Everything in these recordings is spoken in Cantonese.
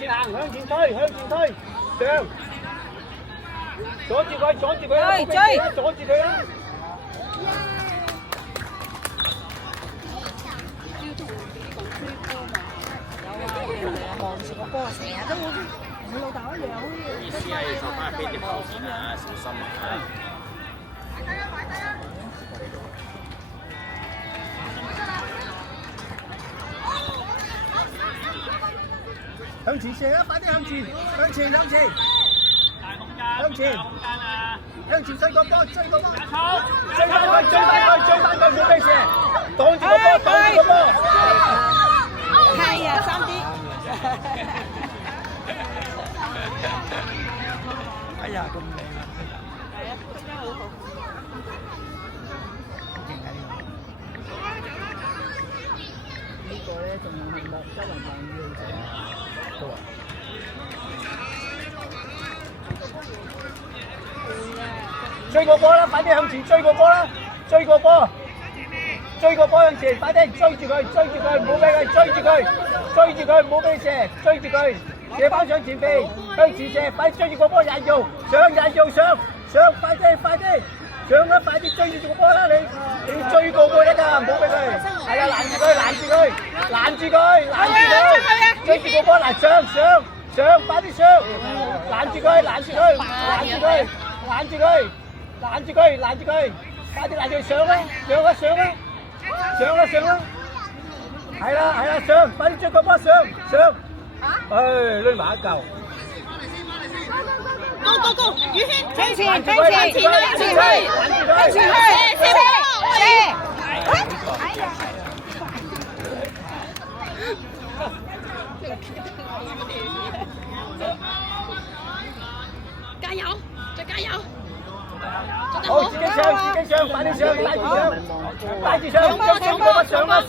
前行，向前推，上，阻住佢，阻住佢啦，阻住佢啦。望住個波，成日都好似同佢老豆一樣，好似意思係受翻飛碟後面啊，小心啊！向前射啊！快啲向前，向前，向前追個波，追翻佢，冇俾射，擋住個波，係啊，3D。哎呀，咁靚啊！係啊，真係好好。勁啊呢個咧仲係莫周雲扮要整。追個波啦！快啲向前追個波啦！追個波向前，快啲追住佢，唔好俾佢追住佢，唔好俾佢射，追住佢，射翻上前邊，向前射，快啲追住個波引用，上，快啲，上啦！快啲追住個波啦！你追個波得㗎，唔好俾佢，係啦，攔住佢，追住個波嗱，上，快啲上，攔住佢，快啲攔住佢，上啦，係啦，上，快啲追個波上，攆埋一嚿。Go！ 宇軒，向前，攔住佢，加油，再加油！好，自己上，快啲上，帶住上，將個波上啦，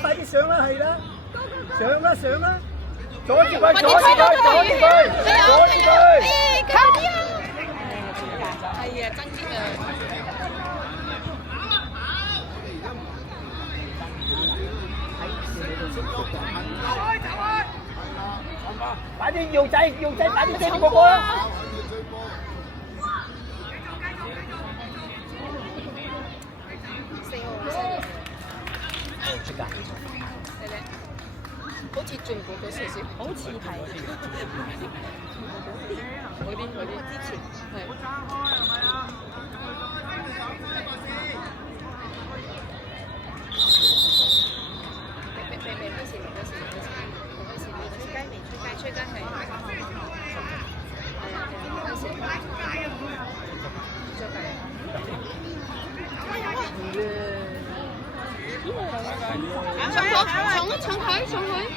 快啲上啦，係啦，上啦，阻住佢，係啊，爭啲啊！快啲耀仔，快啲追住個波啦！好似進步咗少少，好似係嗰啲之前係。吹雞係。重佢，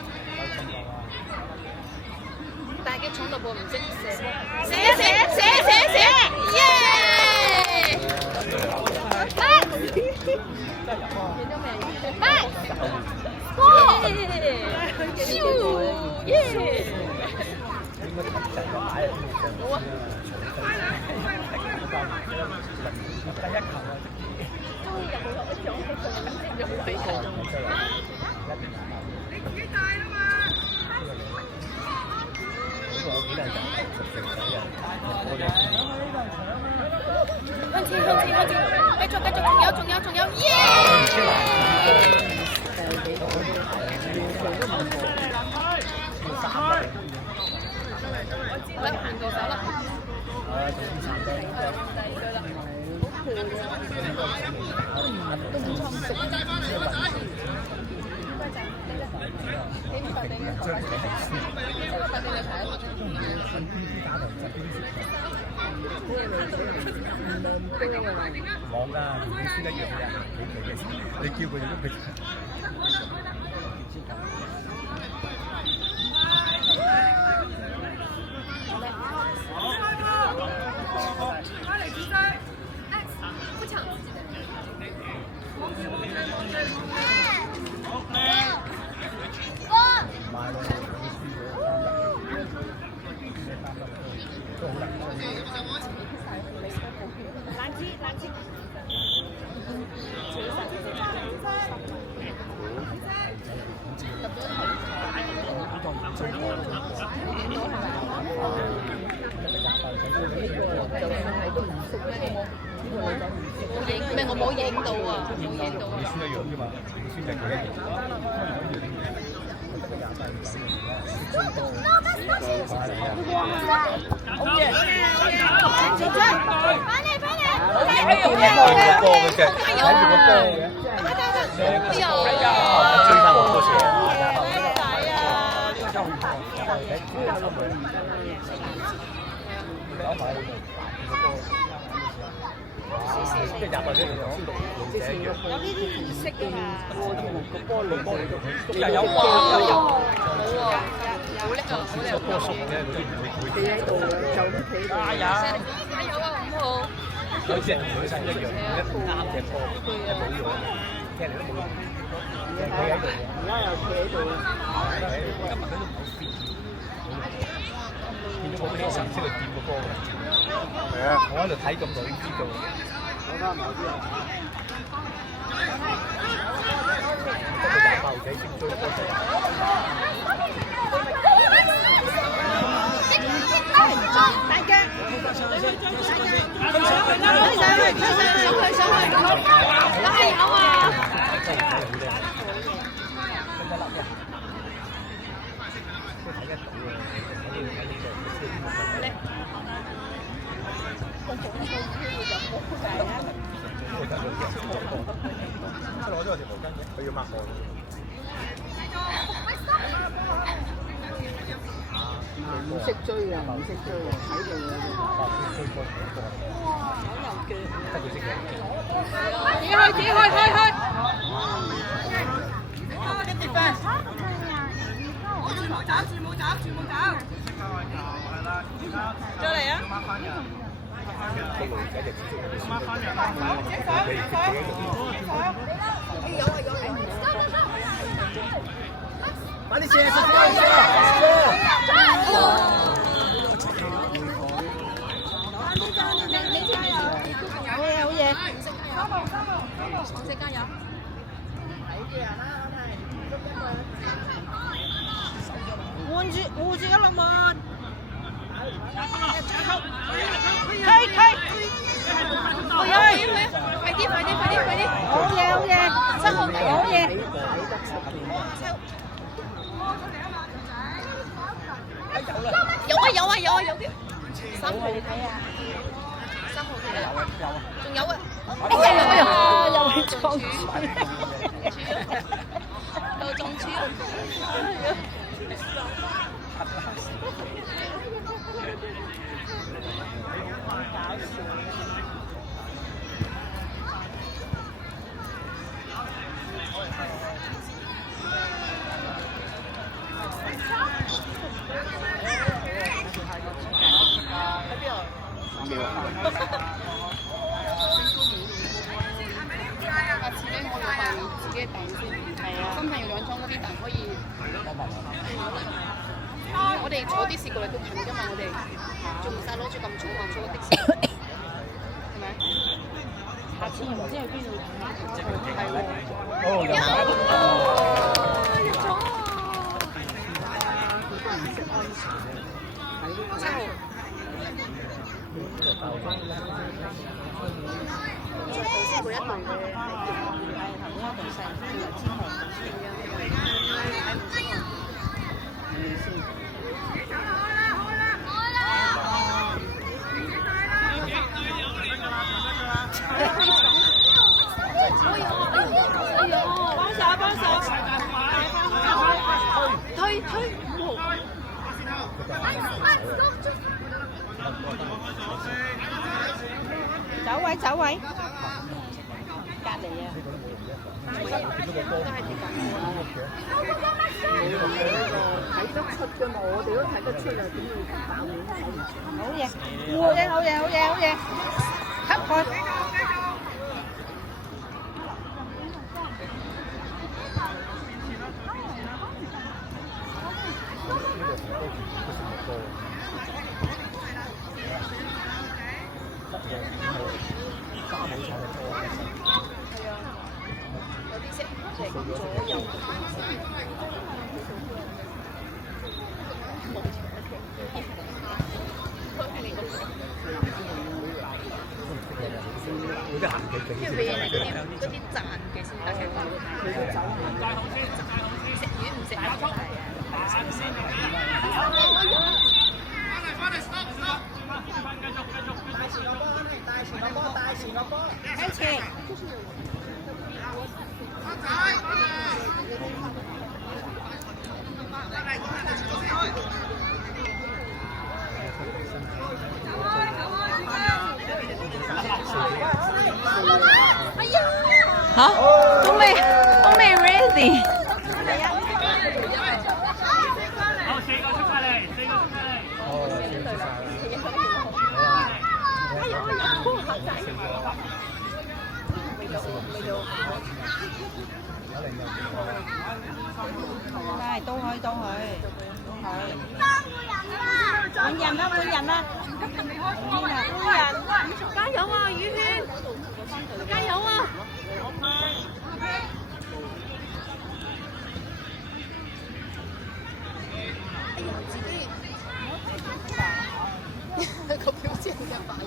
但係佢重到波唔識射，耶！向前，仲有，耶！喂，行到手啦。冇㗎，同你先一樣嘅，你叫佢哋都佢。不抢自己的。冷靜。入咗頭。咩？我冇影到啊！冇影到啊！你孫一樣啫嘛，你孫就佢一樣。好嘢！翻嚟！睇住個波嘅啫，睇住個波嘅。追翻我多謝。即係廿八歲嚟講，龍姐一樣。有呢啲儀式㗎嘛？又有哇！有呢個好靚。波叔嘅嗰啲唔會企喺度就咁企度。加油啊！5號。有啲人同女生一樣，一啱隻波，係冇用嘅，踢嚟都冇用。企喺度，而家又企喺度。今日佢都唔好 fit，見到我啲神識去掂個波嘅。係啊，我喺度睇咁耐已經知道。我啱埋啲啊！不過大爆仔先追波仔。大腳，上去，加油啊！真係好靚，真係得一。都睇得到嘅，睇呢個。攞咗條毛巾嘅，佢要抹汗。唔識追啊！唔識追啊！睇住啊！追波得佢識嘅。自己去！再嚟啊！個女仔就始終有啲少女。快啲射！好嘢！黃色加油！護住個龍門！推！快啲！好嘢！7號好嘢！有啲3號你睇啊！3號睇啊！仲有啊！哎呀！又係撞柱，又撞柱。下次咧，我要辦自己嘅蛋先。係啊。真係要2張嗰啲蛋可以。我哋坐的士過嚟都近㗎嘛，我哋仲唔使攞住咁重運坐的士，係咪？下次唔知去邊度係喎。入咗7號。再到先嗰一隊嘅，係頭嗰一隊細，之後幫手，推5號。走位，隔離啊！睇得出㗎嘛，我哋都睇得出啊，點會爆面睇唔出？好嘢！吸佢！嚇，都未 ready。都可以，換人啦，加油啊，宇軒，加油啊！哎呀，自己個表情嘅反應。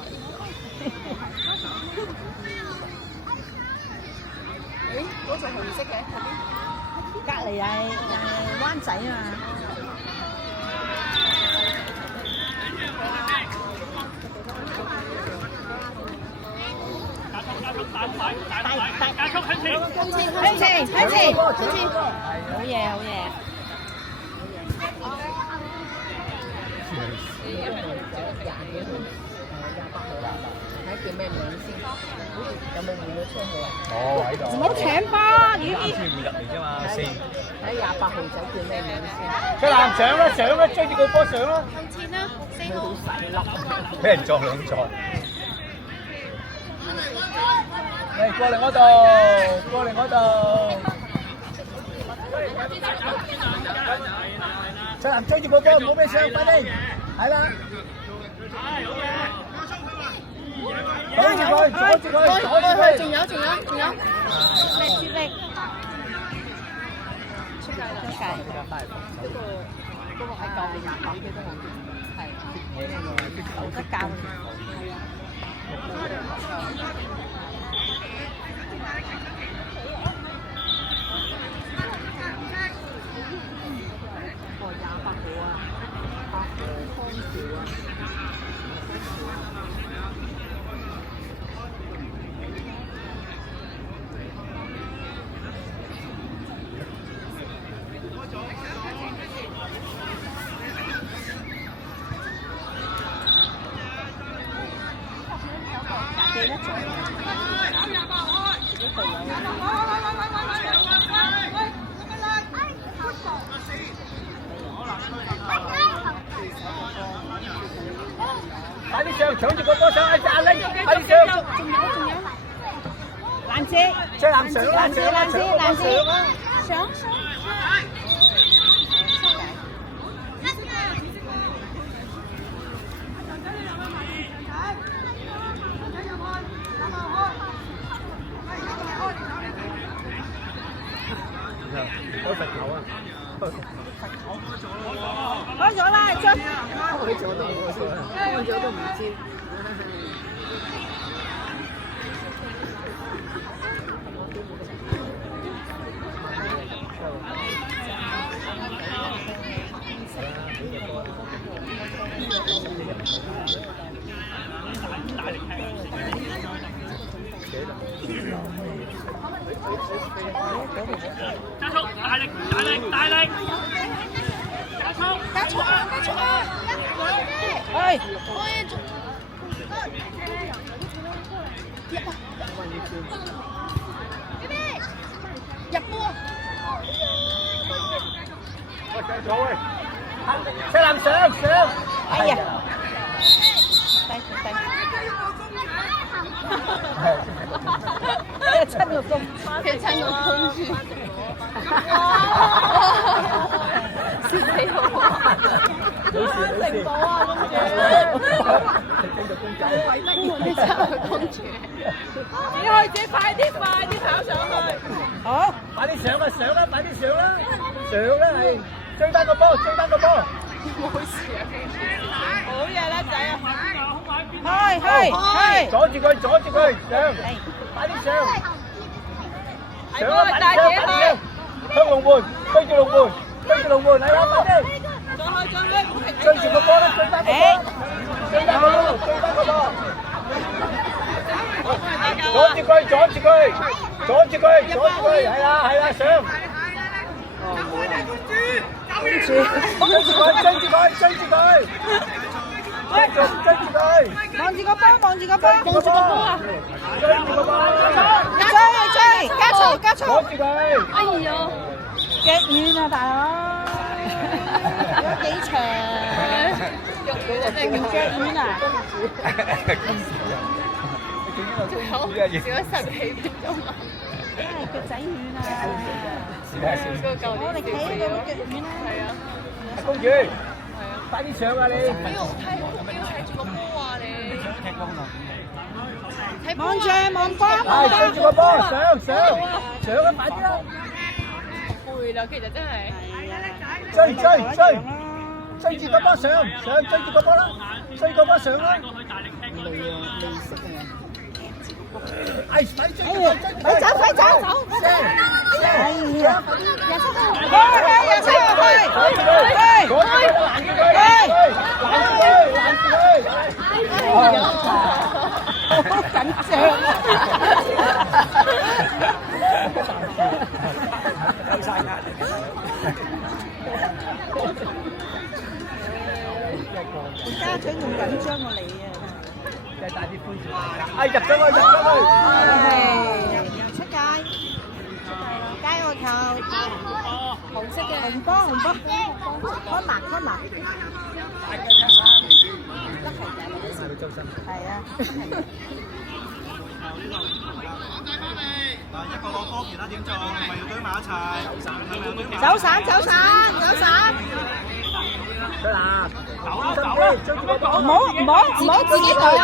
誒，嗰座紅色嘅嗰邊，隔離係灣仔啊嘛。向前，好嘢。睇叫咩名先？有冇換咗出去啊？哦，喺度。唔好請吧，已經。啱先換入嚟啫嘛，4。睇28號仔叫咩名先？出男上啦，追住個波上啦！向前啦，4號。俾人撞兩撞。嚟過嚟我度，出男追住個波，唔好俾上，快啲，係啦。阻住佢，仲有，出力。出界。嗰個係舊年28嘅都好，係有得教。快啲上，搶住個波上，阿拎，快啲上！仲有，攔截，追男上啦，上。開罰球啊！開咗啦，出。開咗都唔知。加速，大力，加速啊！去。入波！出男上！哎呀！親個公，佢親個公主，笑死我！成寶啊，公主，你親個公主，你開始快啲跑上去。好，快啲上啦，快啲上啦，係追翻個波，冇事啊，好嘢啦仔啊！去，阻住佢，上，快啲上，快啲上，向龍門，追住龍門，嚟啦，快啲！追住個波啦，追翻個波，追翻個波，追翻個波。阻住佢，阻住佢，阻住佢，阻住佢，係啦係啦，上。追住佢，追住佢，追住佢。追住佢，望住個波，望住個波，望住個波啊！追住個波，追，加速，加速！阻住佢。哎呀，腳遠啊，大佬！有幾長？腳遠啊！少咗10幾分鐘啊！真係腳仔遠啊！我哋企喺度腳遠啦。係啊。公主，快啲上啊你！睇住個波啊你！望住望波，係追住個波，上啊快啲啦！攰啦，其實真係。追住個波上，追住個波啦，追個波上啦！快追住佢，快走！係啊，好緊張有晒壓力。家長仲緊張過你啊！再帶啲歡笑大家。哎，入咗去！出界，加個球，紅色嘅。紅波，開埋。係啊。一個攞波，其他點做？咪要堆埋一齊。走散。得啦，追住個波。唔好自己隊啊！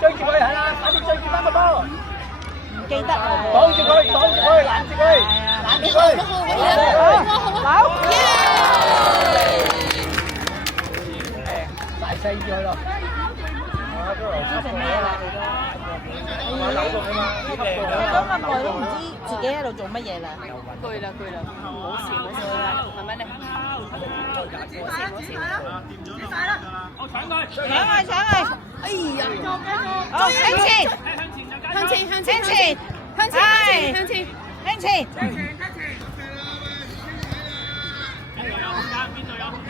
追住佢，係啦，快啲追住翻個波。唔記得啊！擋住佢，攔住佢。好，大細住佢咯。呢隻咩嚟㗎？咁耐都唔知自己喺度做乜嘢啦。攰啦，冇事慢慢嚟。我搶佢，搶去！哎呀，好，向前，向前，邊度有空間？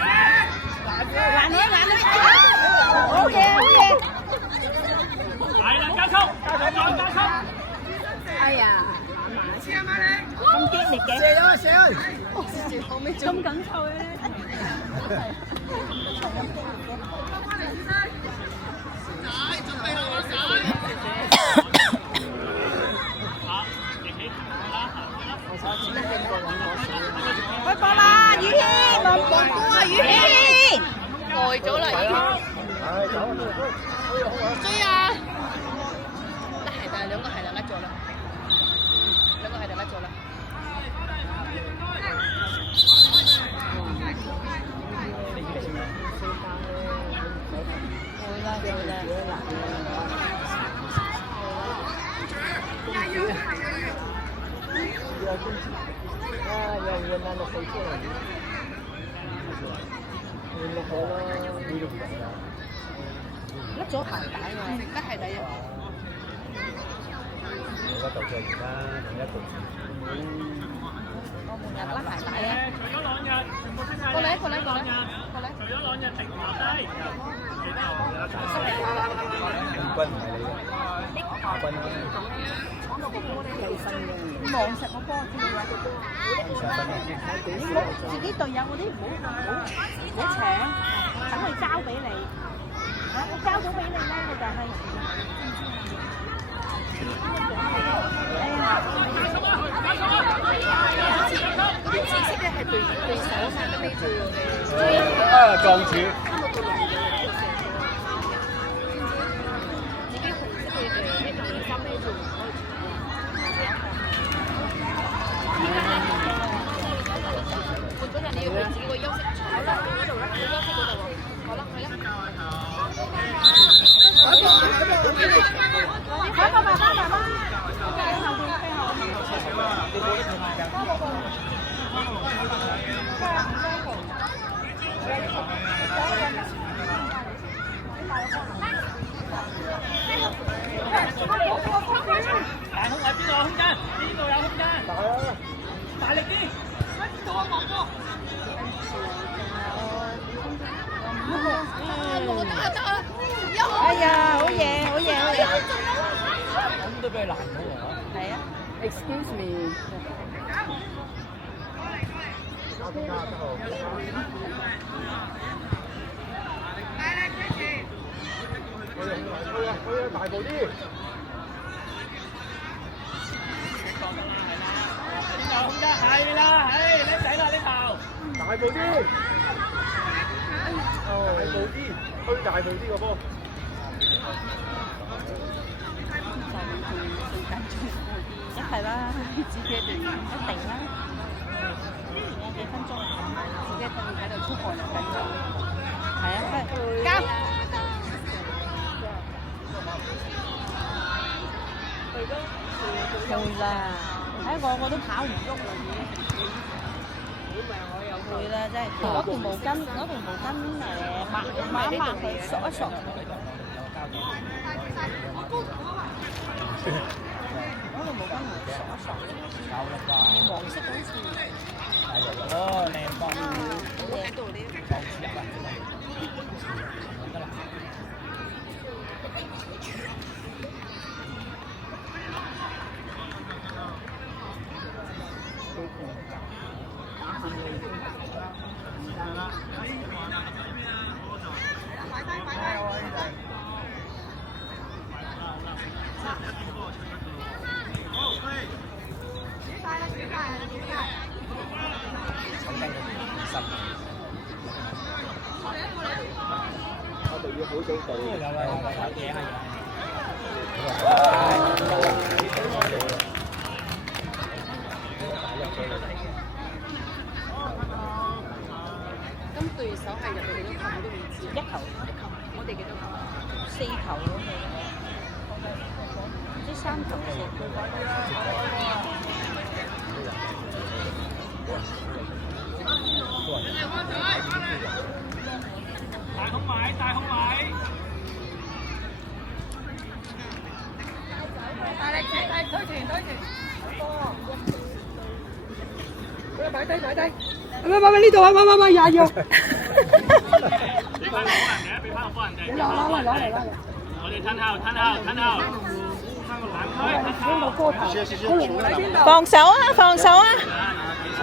攔你！OK，係啦，加速！哎呀，咁激烈嘅，射咗！咁緊湊嘅。開波啦，宇軒，望波啊，宇軒，呆咗啦已經。追啊！兩個係啦，甩咗啦。甩咗鞋帶喎，甩鞋底啊！我個動作而家另一動作。我每日甩鞋帶啊！除咗2日，全部出晒。過嚟。除咗2日停下低，其他平均唔係你嘅，亞軍望實個波先啊！你唔好自己隊友嗰啲唔好搶，等佢交俾你。佢交咗俾你咧，你就係。嗰啲紫色嘅係對手曬嘅，你做啊，撞柱。自己紅色嘅你同你心咩做？嗰日你要去自己個休息場啦，嗰度啦，你休息嗰度喎。好啦，去啦。大空位邊度有空間？邊度有空間？大力啲！哎呀，好嘢，好嘢，好嘢！咁都俾佢攔到我。係啊 Excuse me。大步啲。有空間係啦，唉，叻仔啦呢頭。大步啲。大步啲，推大步啲個波。一係啦，自己一定啦。有幾分鐘，自己喺度出汗又緊張。係啊，交。攰啦，睇個都跑唔喐啦已經。攰啦，真係攞條毛巾抹一抹佢，索一索。攞條毛巾嚟索一索。係黃色嗰啲線。係咯，靚幫喺度呢？放入啊！得啦。我哋要好早到。有嘢係。咁對手係入去幾多球我都唔知。一球，我哋幾多球4球咁樣，唔知3球大空位，大空位。大力前，大推前，推前。擺低，擺低。喂，呢度啊，喂，廿要。俾翻個波人哋，俾翻個波人哋。攞嚟。我哋吞後，吞後。邊個波頭？個龍喺邊度？防守啊！防守啊！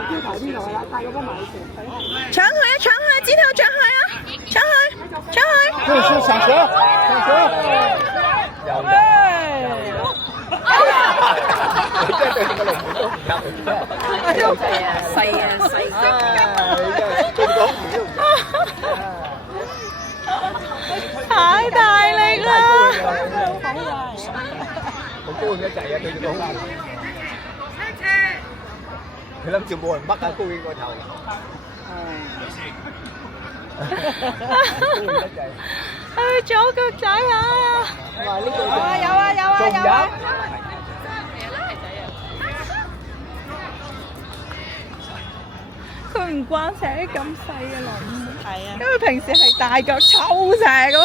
標頭邊度係啦？帶個波埋去。搶佢啊！搶佢！指頭搶佢啊！搶佢！搶佢！這是搶球！你真係對個龍門都唔夾細啊！太大力啦！好高興一滯啊！對住個空氣，佢諗住冇人掹啊，高興個頭。高興一滯。左腳仔啊！哇！呢個有啊！佢唔慣射啲咁細嘅龍門，係啊，因為平時係大腳抽射咁。